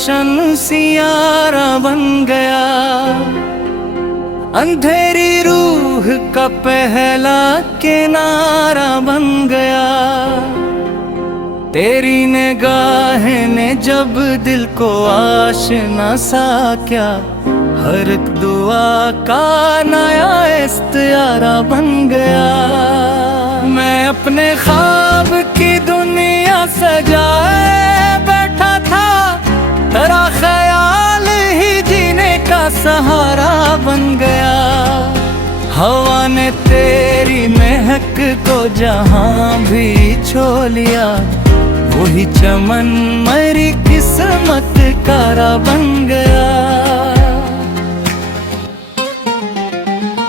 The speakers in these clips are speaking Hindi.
रोशन सियारा बन गया, अंधेरी रूह का पहला किनारा बन गया। तेरी निगाहें ने जब दिल को आशना सा क्या, हर एक दुआ का नया इस्तियारा बन गया। मैं अपने ख्वाब की दुनिया सजाए बैठा था, तेरा ख्याल ही जीने का सहारा बन गया। हवा ने तेरी महक को जहां भी छो लिया, वही चमन मेरी किस्मत कारा बन गया।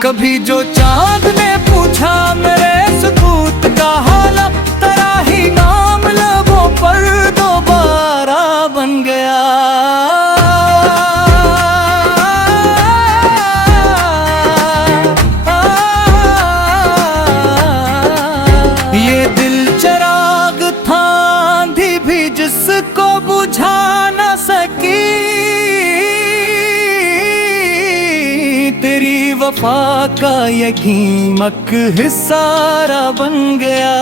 कभी जो चांद ने पूछा मेरे सुकूत का हाल, तेरा ही नाम लबों पर दोबारा बन गया। ये दिल चराग था, आंधी भी जिसको बुझा न सकी, तेरी वफा का ये कीमक हिसारा बन गया।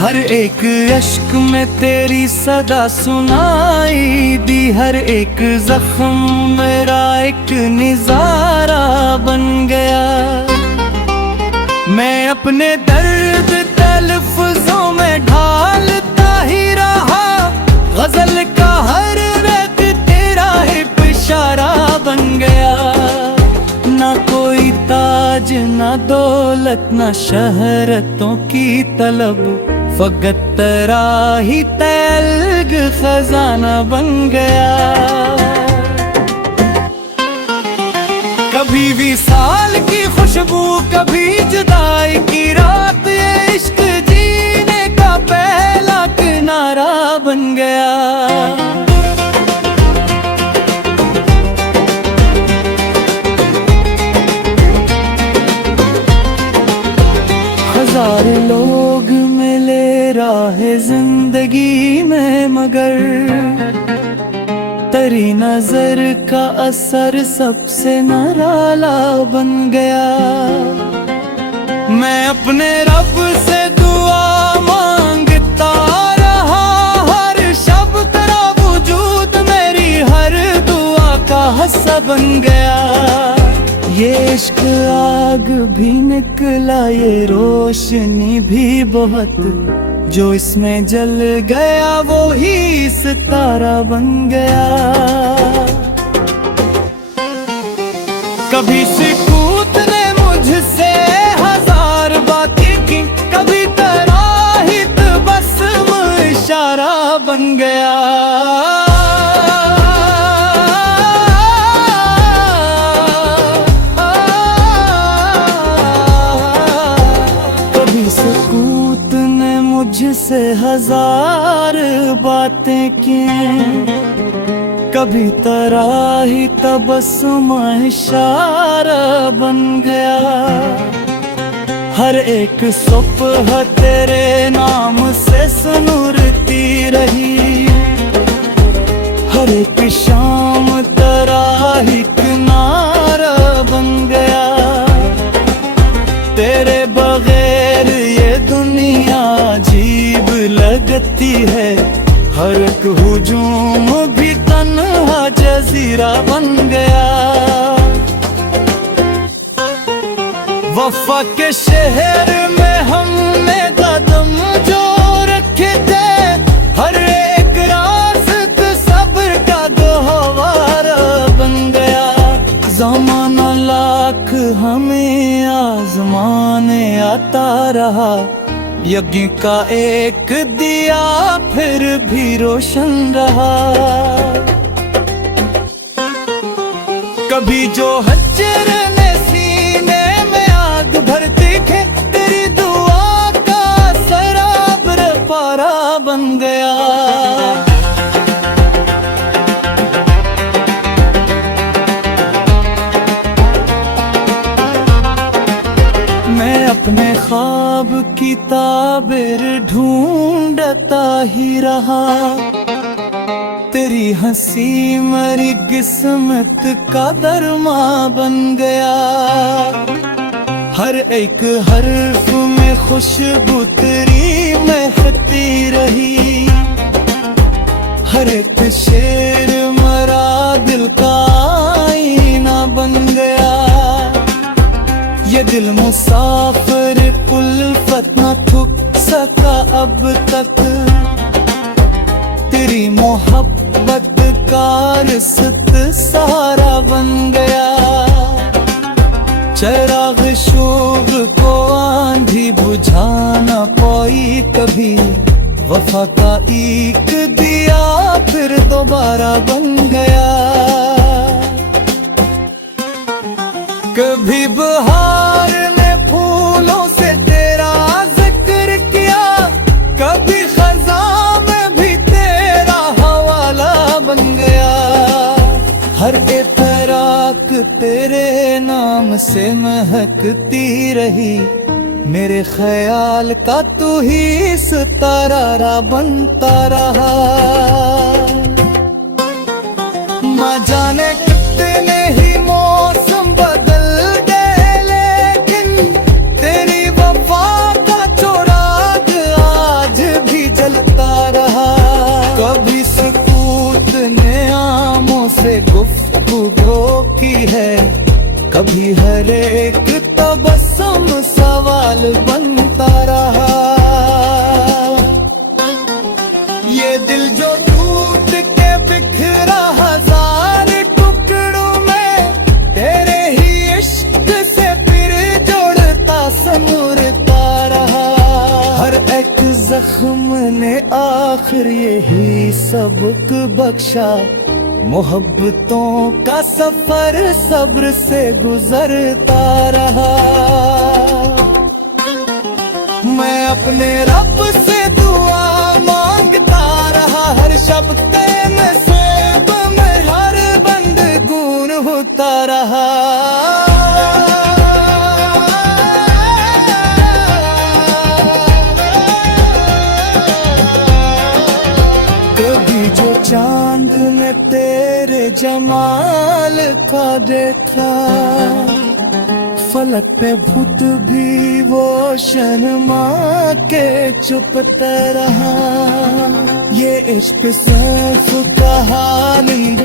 हर एक अश्क में तेरी सदा सुनाई दी, हर एक जख्म मेरा एक निजारा बन गया। मैं अपने दर्द तलफ्ज़ों में ढालता ही रहा, गजल का हर रग तेरा ही इशारा बन गया। ना कोई ताज ना दौलत ना शहरतों की तलब, फकत तेरा ही तैल्ग खजाना बन गया। कभी विसाल की खुशबू कभी जुदाई की रात, ये इश्क जीने का पहला किनारा बन गया। हजार लोग मिले राह जिंदगी में, मगर तेरी नजर का असर सबसे निराला बन गया। मैं अपने रब से दुआ मांगता रहा, हर शब तेरा वजूद मेरी हर दुआ का हिस्सा बन गया। ये इश्क आग भी निकला, ये रोशनी भी बहुत, जो इसमें जल गया वो ही सितारा बन गया। कभी सुकूत ने मुझसे हजार बातें की, कभी तेरा ही तबस्सुम इशारा बन गया। मुझसे हजार बातें की, कभी तेरा ही तबस्सुम इशारा बन गया। हर एक सुबह तेरे नाम से सुनुरती रही, हर एक शाम तेरा ही किनारा बन गया। तेरे बगैर ये दुनिया अजीब लगती है, हर एक हुजूम भी तन्हा जजीरा बन गया। वफा के शहर में हमने कदम जो रखे थे, हर एक रास्त सब्र का गहवारा बन गया। ज़माना लाख हमें आज़माने आता रहा, यज्ञ का एक दिया फिर भी रोशन रहा। कभी जो हज्जर ने सीने में आग भरती थे, तेरी दुआ का सराब पारा बन गया। अपने ख्वाब की ताबीर ढूंढता ही रहा, हंसी मेरी किस्मत का दरमा बन गया। हर एक हर्फ में खुशबू तेरी महकती रही। हर एक शेर मेरा दिल का आईना बन गया। ये दिल मुसाफिर उल्फत न थक सका अब तक। तेरी मोहब्बत का रिश्त सहारा बन गया। चिराग शोक को आंधी बुझा न पाई कभी। वफा का एक दिया फिर दोबारा बन गया। कभी बहार ने फूलों से तेरा जिक्र किया। कभी खज़ां में भी तेरा हवाला बन गया। हर एतराक तेरे नाम से महकती रही। मेरे ख्याल का तू ही सितारा बनता रहा। माँ जाने कितने ही मौसम बदल गए, लेकिन तेरी वफा का चिराग आज भी जलता रहा। कभी सुकूत ने आमों से गुफ्तगू की है। कभी हर एक तबस्सुम सवाल बनता रहा। ये दिल जो टूट के बिखरा हजार टुकड़ों में, तेरे ही इश्क से फिर जोड़ता संवरता रहा। हर एक जख्म ने आखिर यही सबक बख्शा। मोहब्बतों का सफर सब्र से गुजरता रहा। मैं अपने रब से दुआ मांगता रहा। हर शब्द में सेब में हर बंद गुण होता रहा। कभी जो चांद ने तेरे जमाल का देखा। फलक पे भूत भी वो शर्मा के चुपता रहा। ये इश्क सिर्फ कहानी